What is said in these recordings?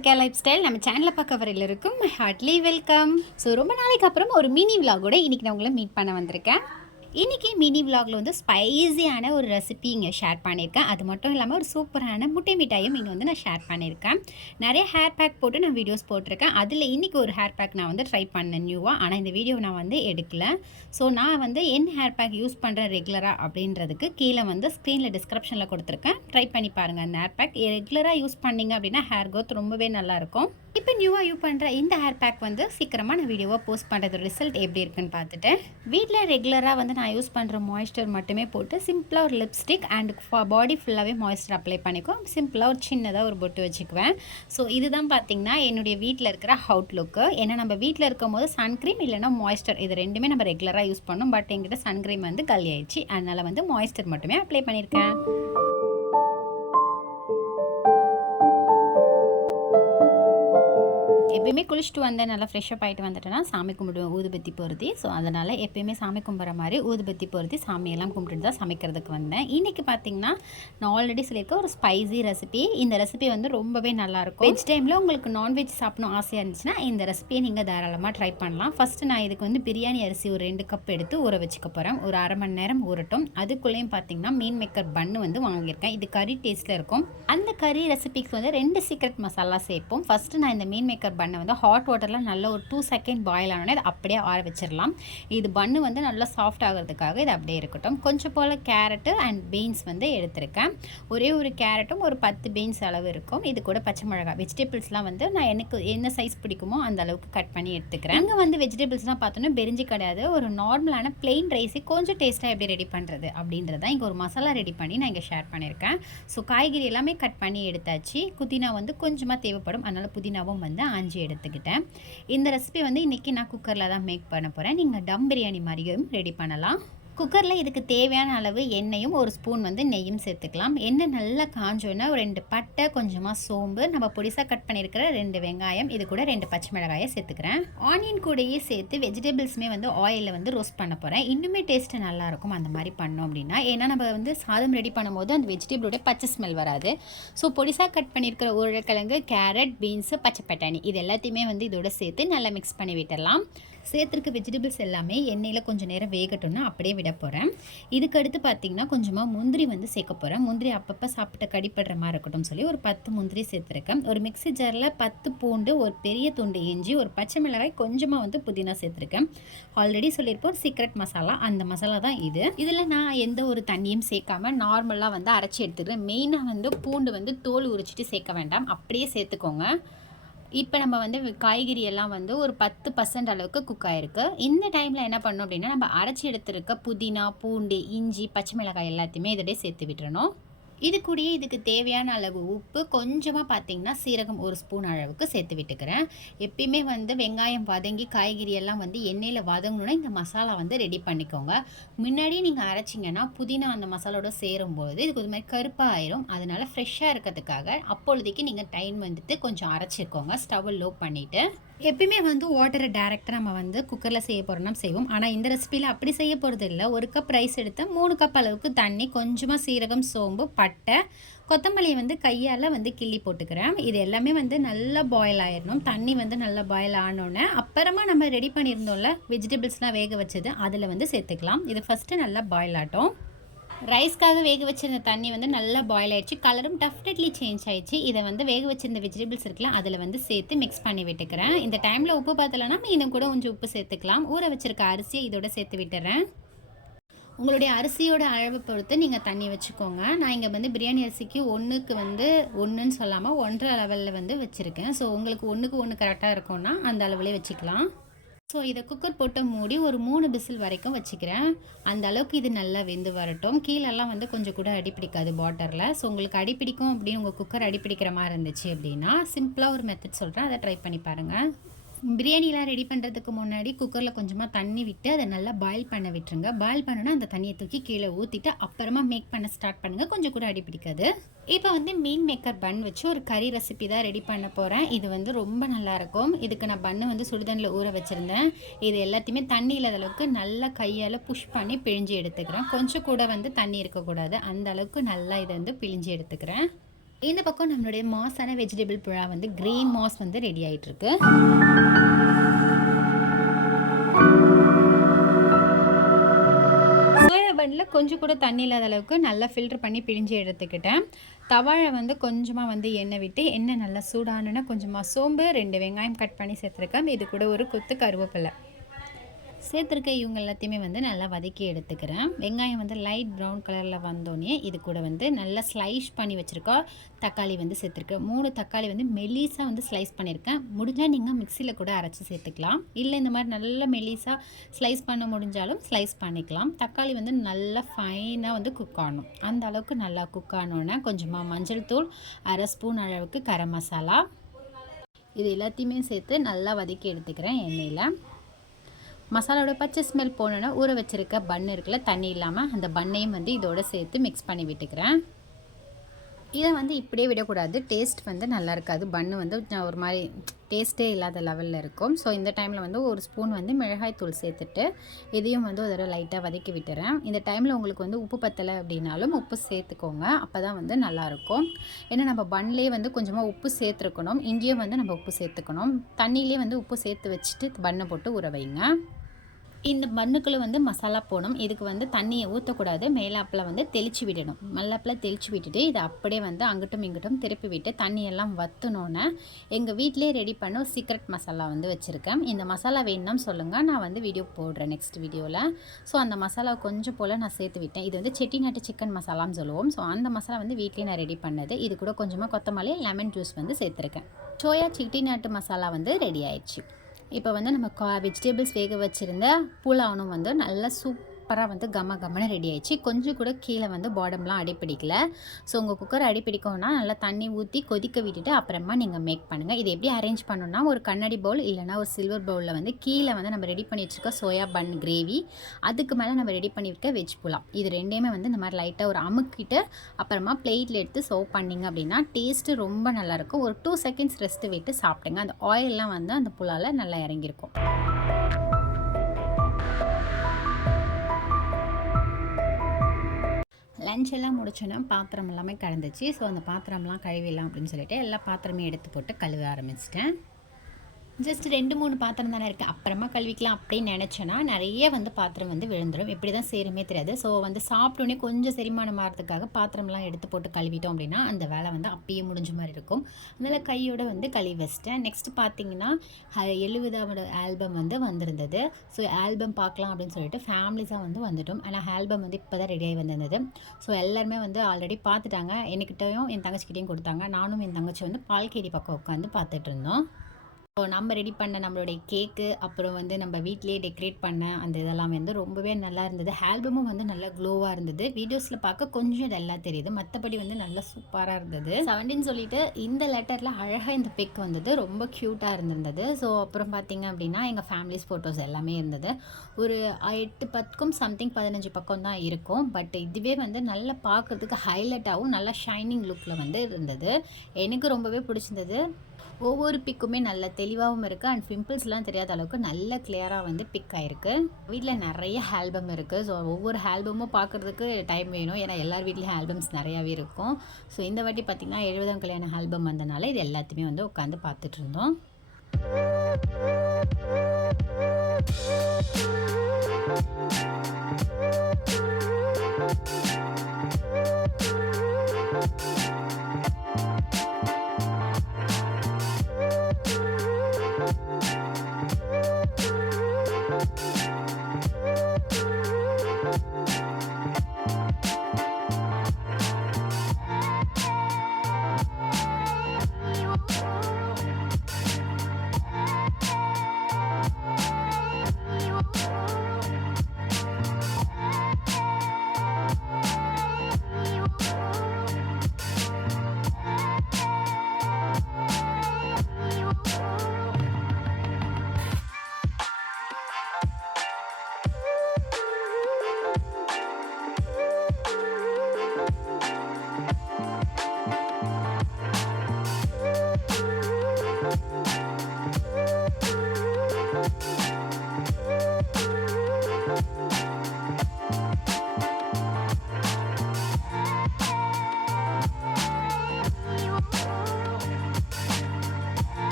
பக்கியா life style நம்ம சேனலில் பார்க்க வரையில் இருக்கும் ஹார்ட்லி வெல்கம். ஸோ ரொம்ப நாளைக்கு அப்புறம் ஒரு மினி விலாகோட இன்றைக்கி நான் உங்களை மீட் பண்ண வந்திருக்கேன். இன்றைக்கி மினி விலாகில் வந்து ஸ்பைஸியான ஒரு ரெசிபி இங்கே ஷேர் பண்ணியிருக்கேன். அது மட்டும் இல்லாமல் ஒரு சூப்பரான முட்டை மிட்டாயும் இங்கே வந்து நான் ஷேர் பண்ணியிருக்கேன். நிறைய ஹேர் பேக் போட்டு நான் வீடியோஸ் போட்டிருக்கேன். அதில் இன்றைக்கி ஒரு ஹேர் பேக் நான் வந்து ட்ரை பண்ணேன் நியூவாக. ஆனால் இந்த வீடியோ நான் வந்து எடுக்கல. ஸோ நான் வந்து என்ன ஹேர் பேக் யூஸ் பண்ணுறேன் ரெகுலராக அப்படின்றதுக்கு கீழே வந்து ஸ்க்ரீனில் டிஸ்கிரிப்ஷனில் கொடுத்துருக்கேன். ட்ரை பண்ணி பாருங்கள். அந்த ஹேர் பேக் ரெகுலராக யூஸ் பண்ணிங்க அப்படின்னா ஹேர் க்ரோத் ரொம்பவே நல்லாயிருக்கும். இப்போ நியூவாக யூஸ் பண்ணுற இந்த ஹேர் பேக் வந்து சீக்கிரமாக நான் வீடியோவாக போஸ்ட் பண்ணுறது ரிசல்ட் எப்படி இருக்குன்னு பார்த்துட்டு வீட்டில் ரெகுலராக வந்து நான் யூஸ் பண்ணுற மாய்ஸ்சர் மட்டுமே போட்டு சிம்பிளாக ஒரு லிப்ஸ்டிக் அண்ட் பாடி ஃபுல்லாகவே மாய்ஸ்சர் அப்ளை பண்ணிக்குவோம். சிம்பிளாக ஒரு சின்னதாக ஒரு பொட்டு வச்சுக்குவேன். ஸோ இதுதான் பார்த்திங்கன்னா என்னுடைய வீட்டில் இருக்கிற அவுட்லுக்கு. ஏன்னா நம்ம வீட்டில் இருக்கும் போது சன்க்ரீம் இல்லைனா மாய்ஸ்சர் இது ரெண்டுமே நம்ம ரெகுலராக யூஸ் பண்ணோம். பட் எங்கிட்ட சன்க்ரீம் வந்து காலி ஆயிடுச்சு. அதனால் வந்து மாய்ஸ்சர் மட்டுமே அப்ளை பண்ணியிருக்கேன். எப்பயுமே குளிச்சுட்டு வந்தேன், நல்லா ஃப்ரெஷ்ஷப் ஆகிட்டு வந்துட்டேன்னா சாமி கும்பிடுவேன் ஊதுபத்தி பொருத்தி. ஸோ அதனால் எப்பயுமே சாமி கும்பிட்ற மாதிரி ஊதுபத்தி பொருத்தி சாமியெல்லாம் கும்பிட்டு தான் சமைக்கிறதுக்கு வந்தேன். இன்றைக்கி பார்த்திங்கன்னா நான் ஆல்ரெடி சொல்லியிருக்கேன் ஒரு ஸ்பைசி ரெசிபி. இந்த ரெசிபி வந்து ரொம்பவே நல்லாயிருக்கும். வெஜ் டைமில் உங்களுக்கு நான்வெஜ் சாப்பிடணும் ஆசையாக இருந்துச்சுன்னா இந்த ரெசிபியை நீங்கள் தாராளமாக ட்ரை பண்ணலாம். ஃபஸ்ட்டு நான் இதுக்கு வந்து பிரியாணி அரிசி ஒரு 2 கப் எடுத்து ஊற வச்சுக்க போகிறேன். ஒரு அரை மணி நேரம் ஊறட்டும். அதுக்குள்ளேயும் பார்த்திங்கன்னா மீன் மேக்கர் பன்னு வந்து வாங்கியிருக்கேன். இது கறி டேஸ்ட்டில் இருக்கும். அந்த கறி ரெசிபிக்கு வந்து 2 சீக்ரெட் மசாலா சேர்ப்போம். ஃபஸ்ட்டு நான் இந்த மீன் மேக்கர் பண்ணை வந்து ஹாட் வாட்டரில் நல்ல ஒரு 2 செகண்ட் பாயில் ஆனோடனே அதை அப்படியே ஆற வச்சிடலாம். இது பன்னு வந்து நல்லா சாஃப்ட் ஆகிறதுக்காக இது அப்படியே இருக்கட்டும். கொஞ்சம் போல் கேரட்டு அண்ட் பீன்ஸ் வந்து எடுத்திருக்கேன். ஒரே ஒரு கேரட்டும் ஒரு 10 பீன்ஸ் அளவு இருக்கும். இது கூட பச்சை மிளகாய் வெஜிடபிள்ஸ்லாம் வந்து நான் எனக்கு என்ன சைஸ் பிடிக்குமோ அந்த அளவுக்கு கட் பண்ணி எடுத்துக்கிறேன். அங்கே வந்து வெஜிடபிள்ஸ்லாம் பார்த்தோன்னா பெரிஞ்சி கிடையாது. ஒரு நார்மலான பிளெயின் ரைஸை கொஞ்சம் டேஸ்ட்டாக எப்படி ரெடி பண்ணுறது அப்படின்றத இங்கே ஒரு மசாலா ரெடி பண்ணி நான் இங்கே ஷேர் பண்ணியிருக்கேன். ஸோ காய்கறி எல்லாமே கட் பண்ணி எடுத்தாச்சு. புதினா வந்து கொஞ்சமாக தேவைப்படும். அதனால் புதினாவும் வந்து ஆஞ்சி எடுத்துக்கிட்டேன். இந்த ரெசிபி வந்து இன்றைக்கி நான் குக்கரில் தான் மேக் பண்ண போகிறேன். நீங்கள் டம் பிரியாணி மாதிரியும் ரெடி பண்ணலாம். குக்கரில் இதுக்கு தேவையான அளவு எண்ணெயும் ஒரு ஸ்பூன் வந்து நெய்யும் சேர்த்துக்கலாம். எண்ணெய் நல்லா காஞ்சோன்னா ஒரு 2 பட்டை, கொஞ்சமாக சோம்பு, நம்ம பொடிசாக கட் பண்ணியிருக்கிற 2 வெங்காயம், இது கூட 2 பச்சை மிளகாயை சேர்த்துக்கிறேன். ஆனியன் கூடையே சேர்த்து வெஜிடபிள்ஸுமே வந்து ஆயிலில் வந்து ரோஸ்ட் பண்ண போகிறேன். இன்னுமே டேஸ்ட்டு நல்லாயிருக்கும் அந்த மாதிரி பண்ணோம் அப்படின்னா. ஏன்னா நம்ம வந்து சாதம் ரெடி பண்ணும்போது அந்த வெஜிடபிளோட பச்சை ஸ்மெல் வராது. ஸோ பொடிசாக கட் பண்ணியிருக்கிற உருளைக்கிழங்கு, கேரட், பீன்ஸு, பச்சை பட்டாணி இது எல்லாத்தையுமே வந்து இதோட சேர்த்து நல்லா மிக்ஸ் பண்ணி விட்டுடலாம். சேர்த்துருக்க வெஜிடபிள்ஸ் எல்லாமே எண்ணெயில் கொஞ்சம் நேரம் வேகட்டும்னா அப்படியே விட போகிறேன். இதுக்கு அடுத்து பார்த்திங்கன்னா கொஞ்சமாக முந்திரி வந்து சேர்க்க போகிறேன். முந்திரி அப்பப்போ சாப்பிட்ட கடிப்படுற மாதிரி இருக்கட்டும் சொல்லி ஒரு 10 முந்திரி சேர்த்துருக்கேன். ஒரு மிக்ஸி ஜாரில் 10 பூண்டு, ஒரு பெரிய துண்டு இஞ்சி, ஒரு பச்சை மிளகாய், கொஞ்சமாக வந்து புதினா சேர்த்துருக்கேன். ஆல்ரெடி சொல்லியிருப்போம் சீக்ரெட் மசாலா, அந்த மசாலா தான் இது. இதில் நான் எந்த ஒரு தண்ணியும் சேர்க்காம நார்மலாக வந்து அரைச்சி எடுத்துக்கிறேன். மெயினாக வந்து பூண்டு வந்து தோல் உரிச்சிட்டு சேர்க்க வேண்டாம், அப்படியே சேர்த்துக்கோங்க. இப்போ நம்ம வந்து காய்கறி எல்லாம் வந்து ஒரு 10% அளவுக்கு குக் ஆகிருக்கு. இந்த டைமில் என்ன பண்ணணும் அப்படின்னா நம்ம அரைச்சி எடுத்துருக்க புதினா, பூண்டு, இஞ்சி, பச்சை மிளகாய் எல்லாத்தையுமே இதோடய சேர்த்து விட்டுறணும். இது கூடயே இதுக்கு தேவையான அளவு உப்பு, கொஞ்சமாக பார்த்திங்கன்னா சீரகம் ஒரு ஸ்பூன் அளவுக்கு சேர்த்து விட்டுக்கிறேன். எப்பயுமே வந்து வெங்காயம் வதங்கி காய்கறி எல்லாம் வந்து எண்ணெயில் வதங்கணுன்னா இந்த மசாலா வந்து ரெடி பண்ணிக்கோங்க. முன்னாடியே நீங்கள் அரைச்சிங்கன்னா புதினா அந்த மசாலோட சேரும்போது இதுக்கு ஒரு மாதிரி கருப்பாக ஆயிரும். அதனால் ஃப்ரெஷ்ஷாக இருக்கிறதுக்காக அப்பொழுதைக்கு நீங்கள் டைம் வந்துட்டு கொஞ்சம் அரைச்சிக்கோங்க. ஸ்டவ் லோ பண்ணிவிட்டு எப்பயுமே வந்து வாட்டரை டேரெக்டாக நம்ம வந்து குக்கரில் செய்ய போகிறோம்னா செய்வோம். ஆனால் இந்த ரெசிபியில் அப்படி செய்ய போகிறது இல்லை. 1 கப் ரைஸ் எடுத்து 3 கப் அளவுக்கு தண்ணி, கொஞ்சமாக சீரகம், சோம்பு, பட்டை, கொத்தமல்லியை வந்து கையால் வந்து கிள்ளி போட்டுக்கிறேன். இது எல்லாமே வந்து நல்லா பாயில் ஆயிடணும். தண்ணி வந்து நல்லா பாயில் ஆனோடனே அப்புறமா நம்ம ரெடி பண்ணியிருந்தோம்ல வெஜிடபிள்ஸ்லாம் வேக வச்சது அதில் வந்து சேர்த்துக்கலாம். இது ஃபஸ்ட்டு நல்லா பாயில் ஆகட்டும். ரைஸ்க்காக வேக வச்சிருந்த தண்ணி வந்து நல்லா பாயில் ஆகிடுச்சு. கலரும் டெஃபினெட்லி சேஞ்ச் ஆகிடுச்சு. இதை வந்து வேக வச்சிருந்த வெஜிடபிள்ஸ் இருக்கலாம் அதில் வந்து சேர்த்து மிக்ஸ் பண்ணி விட்டுக்கிறேன். இந்த டைமில் உப்பு பார்த்தலன்னா இன்னும் கூட கொஞ்சம் உப்பு சேர்த்துக்கலாம். ஊற வச்சிருக்க அரிசியை இதோட சேர்த்து விட்டுறேன். உங்களுடைய அரிசியோட அளவை பொறுத்து நீங்கள் தண்ணி வச்சுக்கோங்க. நான் இங்கே வந்து பிரியாணி அரிசிக்கு 1க்கு வந்து 1ன்னு சொல்லாமல் 1.5 லெவலில் வந்து வச்சுருக்கேன். ஸோ உங்களுக்கு 1க்கு 1 கரெக்டாக இருக்கும்னா அந்த அளவுலேயே வச்சுக்கலாம். ஸோ இதை குக்கர் போட்டு மூடி ஒரு 3 விசில் வரைக்கும் வச்சுக்கிறேன். அந்த அளவுக்கு இது நல்லா வெந்து வரட்டும். கீழெல்லாம் வந்து கொஞ்சம் கூட அடிப்பிடிக்காது வாட்டரில். ஸோ உங்களுக்கு அடிப்பிடிக்கும் அப்படின்னு உங்கள் குக்கர் அடிப்பிடிக்கிற மாதிரி இருந்துச்சு அப்படின்னா சிம்பிளாக ஒரு மெத்தட் சொல்கிறேன், அதை ட்ரை பண்ணி பாருங்கள். பிரியாணிலாம் ரெடி பண்ணுறதுக்கு முன்னாடி குக்கரில் கொஞ்சமாக தண்ணி விட்டு அதை நல்லா பாயில் பண்ண விட்டுருங்க. பாயில் பண்ணோன்னா அந்த தண்ணியை தூக்கி கீழே ஊற்றிட்டு அப்புறமா மேக் பண்ண ஸ்டார்ட் பண்ணுங்கள். கொஞ்சம் கூட அடி பிடிக்காது. இப்போ வந்து மீன் மேக்கர் பன் வச்சு ஒரு கறி ரெசிபி தான் ரெடி பண்ண போகிறேன். இது வந்து ரொம்ப நல்லாயிருக்கும். இதுக்கு நான் பன்னு வந்து சுடுதண்ணில் ஊற வச்சுருந்தேன். இது எல்லாத்தையுமே தண்ணி இல்லாத அளவுக்கு நல்லா கையால் புஷ் பண்ணி பிழிஞ்சு எடுத்துக்கிறேன். கொஞ்சம் கூட வந்து தண்ணி இருக்கக்கூடாது, அந்த அளவுக்கு நல்லா இதை வந்து பிழிஞ்சு எடுத்துக்கிறேன். இந்த பக்கம் நம்மளுடைய மாஸான வெஜிடபிள் புழா வந்து க்ரீன் மாஸ் வந்து ரெடி ஆகிட்டுருக்கு. சோயா பன்னில் கொஞ்சம் கூட தண்ணி இல்லாத அளவுக்கு நல்லா ஃபில்டர் பண்ணி பிழிஞ்சு எடுத்துக்கிட்டேன். தவாழை வந்து கொஞ்சமாக வந்து எண்ணெய் விட்டு எண்ணெய் நல்லா சூடானுன்னா கொஞ்சமாக சோம்பு, 2 வெங்காயம் கட் பண்ணி சேர்த்துருக்கேன். இது கூட ஒரு கொத்து கருவேப்பிலை சேர்த்துருக்க. இவங்க எல்லாத்தையுமே வந்து நல்லா வதக்கி எடுத்துக்கிறேன். வெங்காயம் வந்து லைட் ப்ரௌன் கலரில் வந்தோடனே இது கூட வந்து நல்லா ஸ்லைஸ் பண்ணி வச்சுருக்கா தக்காளி வந்து சேர்த்துருக்கேன். 3 தக்காளி வந்து மெலிசாக வந்து ஸ்லைஸ் பண்ணியிருக்கேன். முடிஞ்சால் நீங்கள் மிக்சியில் கூட அரைச்சி சேர்த்துக்கலாம். இல்லை இந்த மாதிரி நல்ல மெலிசாக ஸ்லைஸ் பண்ண முடிஞ்சாலும் ஸ்லைஸ் பண்ணிக்கலாம். தக்காளி வந்து நல்லா ஃபைனாக வந்து குக் ஆகணும். அந்த அளவுக்கு நல்லா குக் ஆனோன்னா கொஞ்சமாக மஞ்சள் தூள், 1/2 ஸ்பூன் அளவுக்கு கரம் மசாலா, இது எல்லாத்தையுமே சேர்த்து நல்லா வதக்கி எடுத்துக்கிறேன் எண்ணெயில். மசாலாவோட பச்சை ஸ்மெல் போனோன்னா ஊற வச்சுருக்க பன்னு இருக்குல்ல, தண்ணி இல்லாமல் அந்த பன்னையும் வந்து இதோடு சேர்த்து மிக்ஸ் பண்ணி விட்டுக்கிறேன். இதை வந்து இப்படியே விடக்கூடாது, டேஸ்ட் வந்து நல்லா இருக்காது. பன்னு வந்து ஒரு மாதிரி டேஸ்ட்டே இல்லாத லெவலில் இருக்கும். ஸோ இந்த டைமில் வந்து 1 ஸ்பூன் வந்து மிளகாய் தூள் சேர்த்துட்டு இதையும் வந்து ஒரு தடவை லைட்டாக வதக்கி விட்டுறேன். இந்த டைமில் உங்களுக்கு வந்து உப்பு பத்தலை அப்படின்னாலும் உப்பு சேர்த்துக்கோங்க, அப்போ தான் வந்து நல்லாயிருக்கும். ஏன்னா நம்ம பன்லேயே வந்து கொஞ்சமாக உப்பு சேர்த்துருக்கணும், இங்கேயும் வந்து நம்ம உப்பு சேர்த்துக்கணும். தண்ணியிலே வந்து உப்பு சேர்த்து வச்சுட்டு பன்னை போட்டு ஊற வைங்க. இந்த பன்னுக்குள்ளே வந்து மசாலா போடணும். இதுக்கு வந்து தண்ணியை ஊற்றக்கூடாது, மேலாப்பில் வந்து தெளித்து விடணும். மல்லாப்பில் தெளித்து விட்டுட்டு இதை அப்படியே வந்து அங்கிட்டும் இங்கிட்டும் திருப்பி விட்டு தண்ணியெல்லாம் வற்றினோன்னே எங்கள் வீட்டிலே ரெடி பண்ண ஒரு சீக்ரெட் மசாலா வந்து வச்சுருக்கேன். இந்த மசாலா வேணும்னு சொல்லுங்கள், நான் வந்து வீடியோ போடுறேன் நெக்ஸ்ட் வீடியோவில். ஸோ அந்த மசாலா கொஞ்சம் போல் நான் சேர்த்து விட்டேன். இது வந்து செட்டிநாட்டு சிக்கன் மசாலான்னு சொல்லுவோம். ஸோ அந்த மசாலா வந்து வீட்டிலே நான் ரெடி பண்ணது. இது கூட கொஞ்சமாக கொத்தமல்லி, லெமன் ஜூஸ் வந்து சேர்த்துருக்கேன். சோயா செட்டிநாட்டு மசாலா வந்து ரெடி ஆயிடுச்சு. இப்போ வந்து நம்ம வெஜிடபிள்ஸ் வேக வச்சுருந்த புலாவும் வந்து நல்லா சூப்பராக வந்து கமன்னு ரெடி ஆயிடுச்சு. கொஞ்சம் கூட கீழே வந்து பாடம்லாம் அடிப்பிடிக்கல. ஸோ உங்கள் குக்கர் அடிப்பிடிக்கும்னா நல்லா தண்ணி ஊற்றி கொதிக்க விட்டுட்டு அப்புறமா நீங்கள் மேக் பண்ணுங்கள். இது எப்படி அரேஞ்ச் பண்ணணும்னா ஒரு கண்ணாடி பவுல் இல்லைனா ஒரு சில்வர் பவுலில் வந்து கீழே வந்து நம்ம ரெடி பண்ணி வச்சுருக்க சோயா பன் கிரேவி, அதுக்கு மேலே நம்ம ரெடி பண்ணியிருக்க வெஜ் புலா, இது ரெண்டையுமே வந்து இந்த மாதிரி லைட்டாக ஒரு அமுக்கிட்டு அப்புறமா பிளேட்டில் எடுத்து சர்வ் பண்ணிங்க அப்படின்னா டேஸ்ட்டு ரொம்ப நல்லாயிருக்கும். ஒரு 2 செகண்ட்ஸ் ரெஸ்ட்டு விட்டு சாப்பிடுங்க. அந்த ஆயிலெலாம் வந்து அந்த புலாவில் நல்லா இறங்கியிருக்கும். லஞ்ச் எல்லாம் முடிச்சோன்னா பாத்திரம் எல்லாமே கலந்துச்சு. ஸோ அந்த பாத்திரம்லாம் கழுவிடலாம் அப்படின்னு சொல்லிட்டு எல்லா பாத்திரமே எடுத்து போட்டு கழுவ ஆரம்பிச்சிட்டேன். ஜஸ்ட் 2-3 பாத்திரம் தானே இருக்குது, அப்புறமா கழுவிக்கலாம் அப்படின்னு நினச்சேன்னா நிறைய வந்து பாத்திரம் வந்து விழுந்துடும். எப்படி தான் சேருமே தெரியாது. ஸோ வந்து சாப்பிட்டோன்னே கொஞ்சம் செரிமானம் ஆகிறதுக்காக பாத்திரம்லாம் எடுத்து போட்டு கழுவிட்டோம் அப்படின்னா அந்த வேலை வந்து அப்பயே முடிஞ்ச மாதிரி இருக்கும். அதனால் கையோடு வந்து கழுவி வச்சிட்டேன். நெக்ஸ்ட் பார்த்தீங்கன்னா 70வது ஆல்பம் வந்து வந்திருந்தது. ஸோ ஆல்பம் பார்க்கலாம் அப்படின்னு சொல்லிட்டு ஃபேமிலிஸாக வந்து வந்துட்டோம். ஆனால் ஆல்பம் வந்து இப்போ தான் ரெடியாகி வந்திருந்தது. ஸோ எல்லாருமே வந்து ஆல்ரெடி பார்த்துட்டாங்க. என்கிட்டையும் என் தங்கச்சிக்கிட்டையும் கொடுத்தாங்க. நானும் என் தங்கச்சி வந்து பால்கேடி பக்கம் உட்காந்து பார்த்துட்டு இருந்தோம். ஸோ நம்ம ரெடி பண்ண நம்மளுடைய கேக்கு, அப்புறம் வந்து நம்ம வீட்டிலேயே டெக்கரேட் பண்ண அந்த இதெல்லாம் வந்து ரொம்பவே நல்லா இருந்தது. ஆல்பமும் வந்து நல்லா க்ளோவாக இருந்தது. வீடியோஸில் பார்க்க கொஞ்சம் இதெல்லாம் தெரியுது, மற்றபடி வந்து நல்லா சூப்பராக இருந்தது. 17 சொல்லிட்டு இந்த லெட்டரில் அழகாக இந்த பிக் வந்தது, ரொம்ப க்யூட்டாக இருந்திருந்தது. ஸோ அப்புறம் பார்த்திங்க அப்படின்னா எங்கள் ஃபேமிலிஸ் ஃபோட்டோஸ் எல்லாமே இருந்தது. ஒரு 8 பக்கம் சம்திங் 15 பக்கம் தான் இருக்கும். பட் இதுவே வந்து நல்லா பார்க்குறதுக்கு ஹைலைட்டாகவும் நல்லா ஷைனிங் லுக்கில் வந்து இருந்தது. எனக்கு ரொம்பவே பிடிச்சிருந்தது. ஒவ்வொரு பிக்குமே நல்ல தெளிவாகவும் இருக்குது அண்ட் பிம்பிள்ஸ்லாம் தெரியாத அளவுக்கு நல்ல கிளியராக வந்து பிக் ஆகிருக்கு. வீட்டில் நிறைய ஆல்பம் இருக்குது. ஸோ ஒவ்வொரு ஆல்பமும் பார்க்குறதுக்கு டைம் வேணும், ஏன்னா எல்லார் வீட்லேயும் ஆல்பம்ஸ் நிறையாவே இருக்கும். ஸோ இந்த வாட்டி பார்த்திங்கன்னா 70ஆம் கல்யாண ஆல்பம் வந்தனால இது எல்லாத்தையுமே வந்து உட்காந்து பார்த்துட்டு இருந்தோம்.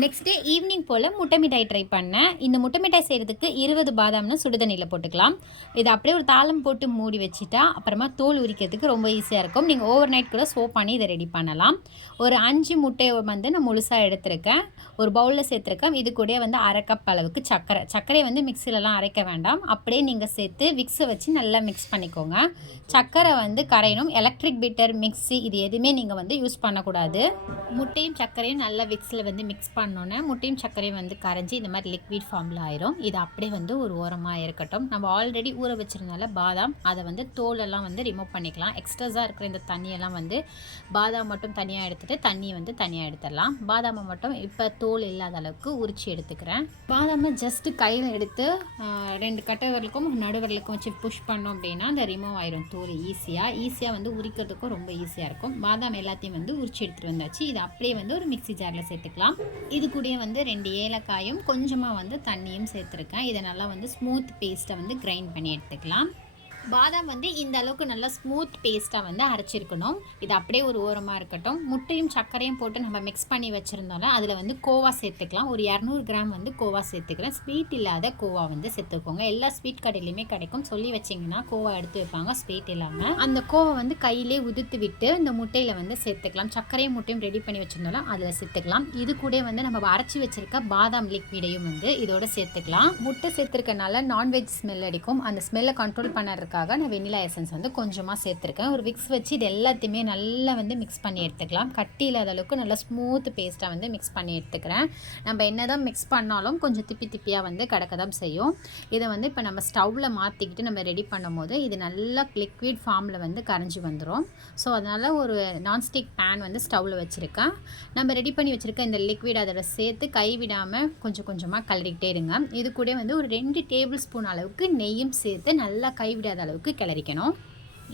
நெக்ஸ்ட் டே ஈவினிங் போல் முட்டை மிட்டாய் ட்ரை பண்ணேன். இந்த முட்டை மிட்டாய் செய்கிறதுக்கு 20 பாதாம்னு சுடுதண்ணியில் போட்டுக்கலாம். இதை அப்படியே ஒரு தாளம் போட்டு மூடி வச்சுட்டா அப்புறமா தோல் உரிக்கிறதுக்கு ரொம்ப ஈஸியாக இருக்கும். நீங்கள் ஓவர் நைட் கூட சோப் பண்ணி இதை ரெடி பண்ணலாம். ஒரு 5 முட்டையை வந்து நான் முழுசாக எடுத்திருக்கேன். ஒரு பவுலில் சேர்த்துருக்கேன். இது கூட வந்து 1/2 கப் அளவுக்கு சர்க்கரையை வந்து மிக்சிலலாம் அரைக்க வேண்டாம். அப்படியே நீங்கள் சேர்த்து விக்ஸை வச்சு நல்லா மிக்ஸ் பண்ணிக்கோங்க. சர்க்கரை வந்து கரையணும். எலக்ட்ரிக் பீட்டர், மிக்ஸி இது எதுவுமே நீங்கள் வந்து யூஸ் பண்ணக்கூடாது. முட்டையும் சர்க்கரையும் நல்லா விக்ஸில் வந்து மிக்ஸ் பண்ணோன்னே முட்டையும் சர்க்கரையும் வந்து கரைஞ்சி இந்த மாதிரி லிக்விட் ஃபார்மில் ஆயிரும். இது அப்படியே வந்து ஒரு ஓரமாக இருக்கட்டும். நம்ம ஆல்ரெடி ஊற வச்சிருந்தால பாதாம் அதை வந்து தோலெல்லாம் வந்து ரிமூவ் பண்ணிக்கலாம். எக்ஸ்ட்ராஸாக இருக்கிற இந்த தண்ணியெல்லாம் வந்து பாதாம் மட்டும் தனியாக எடுத்துகிட்டு தண்ணியை வந்து தனியாக எடுத்துடலாம். பாதாமை மட்டும் இப்போ தோல் இல்லாத அளவுக்கு உரித்து எடுத்துக்கிறேன். பாதாமை ஜஸ்ட்டு கையில் எடுத்து 2 கட்டை விரலுக்கும் நடுவிரலுக்கும் வச்சு புஷ் பண்ணோம் அப்படின்னா அந்த ரிமூவ் ஆயிரும் தோல். ஈஸியாக வந்து உரிக்கிறதுக்கும் ரொம்ப ஈஸியாக இருக்கும். பாதாம் எல்லாத்தையும் வந்து உரிச்சு எடுத்துகிட்டு வந்தாச்சு. இது அப்படியே வந்து ஒரு மிக்ஸி ஜாரில் சேர்த்துக்கலாம். இது கூட வந்து 2 ஏலக்காயும் கொஞ்சமாக வந்து தண்ணியும் சேர்த்துருக்கேன். இதை நல்லா வந்து ஸ்மூத் பேஸ்ட்டை வந்து கிரைண்ட் பண்ணி எடுத்துக்கலாம். பாதாம் வந்து இந்த அளவுக்கு நல்லா ஸ்மூத் பேஸ்ட்டாக வந்து அரைச்சிருக்கணும். இது அப்படியே ஒரு ஓரமாக இருக்கட்டும். முட்டையும் சர்க்கரையும் போட்டு நம்ம மிக்ஸ் பண்ணி வச்சுருந்தோம்ல அதில் வந்து கோவா சேர்த்துக்கலாம். ஒரு 200 கிராம் வந்து கோவா சேர்த்துக்கிறேன். ஸ்வீட் இல்லாத கோவா வந்து சேர்த்துக்கோங்க. எல்லா ஸ்வீட் கடையிலையுமே கிடைக்கும். சொல்லி வச்சிங்கன்னா கோவா எடுத்து வைப்பாங்க ஸ்வீட் இல்லாமல். அந்த கோவா வந்து கையிலே உதிர்த்து விட்டு இந்த முட்டையில் வந்து சேர்த்துக்கலாம். சர்க்கரையும் முட்டையும் ரெடி பண்ணி வச்சுருந்தோம்ல அதில் சேர்த்துக்கலாம். இது கூட வந்து நம்ம அரைச்சி வச்சுருக்க பாதாம் லிக்விடையும் வந்து இதோட சேர்த்துக்கலாம். முட்டை சேர்த்துருக்கனால நான்வெஜ் ஸ்மெல் அடிக்கும். அந்த ஸ்மெல்லை கண்ட்ரோல் பண்ணுறதுக்காக நான் வெனிலா எசன்ஸ் வந்து கொஞ்சமாக சேர்த்துருக்கேன். ஒரு விக்ஸ் வச்சு இது எல்லாத்தையுமே நல்லா வந்து மிக்ஸ் பண்ணி எடுத்துக்கலாம். கட்டி இல்லாத அளவுக்கு நல்லா ஸ்மூத் பேஸ்ட்டாக வந்து மிக்ஸ் பண்ணி எடுத்துக்கிறேன். நம்ம என்ன தான் மிக்ஸ் பண்ணாலும் கொஞ்சம் திப்பியாக வந்து கிடக்க தான் செய்யும். இதை வந்து இப்போ நம்ம ஸ்டவ்வில் மாற்றிக்கிட்டு நம்ம ரெடி பண்ணும் போது இது நல்லா லிக்விட் ஃபார்மில் வந்து கரைஞ்சி வந்துடும். ஸோ அதனால் ஒரு நான்ஸ்டிக் பேன் வந்து ஸ்டவ்வில் வச்சுருக்கேன். நம்ம ரெடி பண்ணி வச்சுருக்க இந்த லிக்விட் அதோட சேர்த்து கைவிடாமல் கொஞ்சம் கொஞ்சமாக கலரிக்கிட்டே இருங்க. இது கூட வந்து ஒரு 2 டேபிள் ஸ்பூன் அளவுக்கு நெய்யும் சேர்த்து நல்லா கைவிடாத அளவுக்கு கிளறிக்கணும்.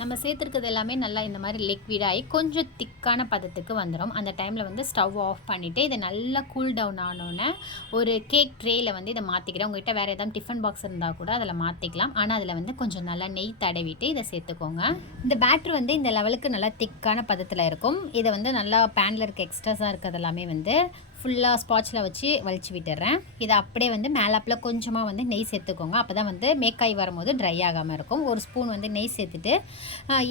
நம்ம சேர்த்துருக்கிறது எல்லாமே நல்லா இந்த மாதிரி லிக்விடாகி கொஞ்சம் திக்கான பதத்துக்கு வந்துடும். அந்த டைமில் வந்து ஸ்டவ் ஆஃப் பண்ணிவிட்டு இதை நல்லா கூல் டவுன் ஆனோன்னே ஒரு கேக் ட்ரேயில் வந்து இதை மாற்றிக்கிறேன். உங்கள்கிட்ட வேறு ஏதாவது டிஃபன் பாக்ஸ் இருந்தால் கூட அதில் மாற்றிக்கலாம். ஆனால் அதில் வந்து கொஞ்சம் நல்லா நெய் தடவிட்டு இதை சேர்த்துக்கோங்க. இந்த பேட்டர் வந்து இந்த லெவலுக்கு நல்லா திக்கான பதத்தில் இருக்கும். இதை வந்து நல்லா பேனில் இருக்க எக்ஸ்ட்ராஸாக இருக்கிறது எல்லாமே வந்து ஃபுல்லாக ஸ்பாட்சில் வச்சு வலிச்சு விட்டுறேன். இதை அப்படியே வந்து மேலாப்பில் கொஞ்சமாக வந்து நெய் சேர்த்துக்கோங்க. அப்போ தான் வந்து மேக்காய் வரும்போது ட்ரை ஆகாமல் இருக்கும். ஒரு ஸ்பூன் வந்து நெய் சேர்த்துட்டு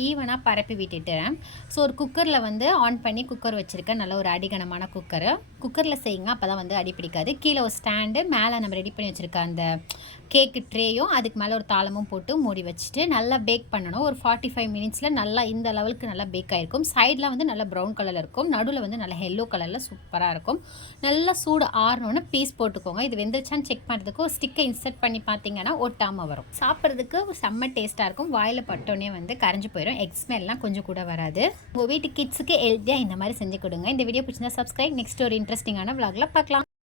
ஈவனாக பரப்பி விட்டுட்டுறேன். ஸோ ஒரு குக்கரில் வந்து ஆன் பண்ணி குக்கர் வச்சுருக்கேன். நல்ல ஒரு அடிகனமான குக்கரில் செய்யுங்க. அப்போ தான் வந்து அடி பிடிக்காது. கீழே ஒரு ஸ்டாண்டு, மேலே நம்ம ரெடி பண்ணி வச்சுருக்க அந்த கேக்கு ட்ரேயும் அதுக்கு மேலே ஒரு தாளமும் போட்டு மூடி வச்சுட்டு நல்லா பேக் பண்ணணும். ஒரு 45 மினிட்ஸில் நல்லா இந்த லெவலுக்கு நல்லா பேக் ஆகிருக்கும். சைடில் வந்து நல்லா ப்ரௌன் கலரில் இருக்கும். நடுவில் வந்து நல்லா எல்லோ கலரில் சூப்பராக இருக்கும். நல்லா சூடு ஆறணுன்னு பீஸ் போட்டுக்கோங்க. இது வெந்துருச்சான்னு செக் பண்ணுறதுக்கு ஒரு ஸ்டிக்கை இன்சர்ட் பண்ணி பார்த்தீங்கன்னா ஒட்டாமல் வரும். சாப்பிட்றதுக்கு செம்ம டேஸ்ட்டாக இருக்கும். வாயில் பட்டோன்னே வந்து கரைஞ்சி போயிடும். எக் ஸ்மெல்லாம் கொஞ்சம் கூட வராது. உங்கள் வீட்டு கிட்ஸுக்கு ஹெல்த்தியாக இந்த மாதிரி செஞ்சு கொடுங்க. இந்த வீடியோ பிடிச்சிருந்தா சப்ஸ்கிரைப். நெக்ஸ்ட் ஒரு இன்ட்ரெஸ்டிங்கான vlogல பார்க்கலாம்.